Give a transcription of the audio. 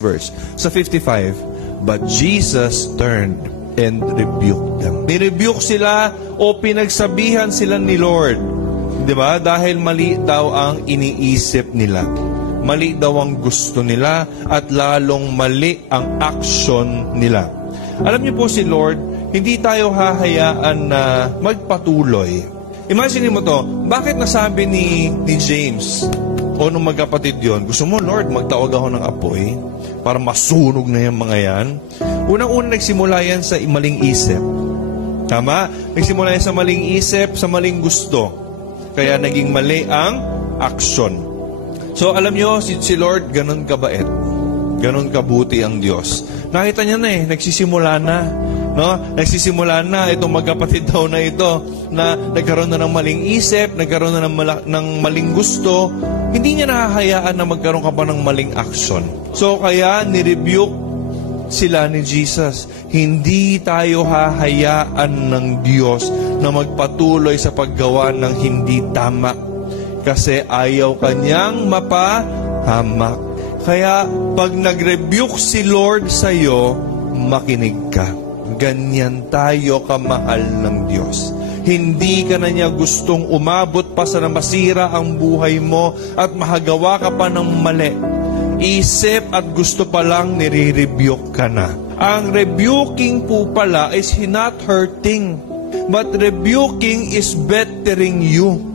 verse. Sa 55, but Jesus turned and rebuked them. Nirebuke sila o pinagsabihan sila ni Lord. Diba? Dahil mali daw ang iniisip nila. Mali daw ang gusto nila at lalong mali ang action nila. Alam niyo po si Lord, hindi tayo hahayaan na magpatuloy. Imagine mo to, bakit nasabi ni James o nung magkapatid yon, gusto mo Lord, magtawag ako ng apoy para masunog na yung mga yan? Unang-una nagsimula yan sa maling isip. Tama? Nagsimula yan sa maling isip, sa maling gusto. Kaya naging mali ang action. So alam nyo, si Lord, ganun kabait. Ganun kabuti ang Diyos. Nakita niya na nagsisimula na. No? Nagsisimula na itong magkapatid daw na ito na nagkaroon na ng maling isip, nagkaroon na ng maling gusto. Hindi niya nahahayaan na magkaroon ka pa ng maling action. So kaya nirebuke sila ni Jesus. Hindi tayo hahayaan ng Diyos na magpatuloy sa paggawa ng hindi tama. Kasi ayaw kanyang mapahamak. Kaya pag nag-rebuke si Lord sa iyo, makinig ka. Ganyan tayo kamahal ng Diyos. Hindi ka na niya gustong umabot pa sa masira ang buhay mo at mahagawa ka pa ng mali. Isip at gusto pa lang nire-rebuke ka na. Ang rebuking po pala is not hurting, but rebuking is bettering you.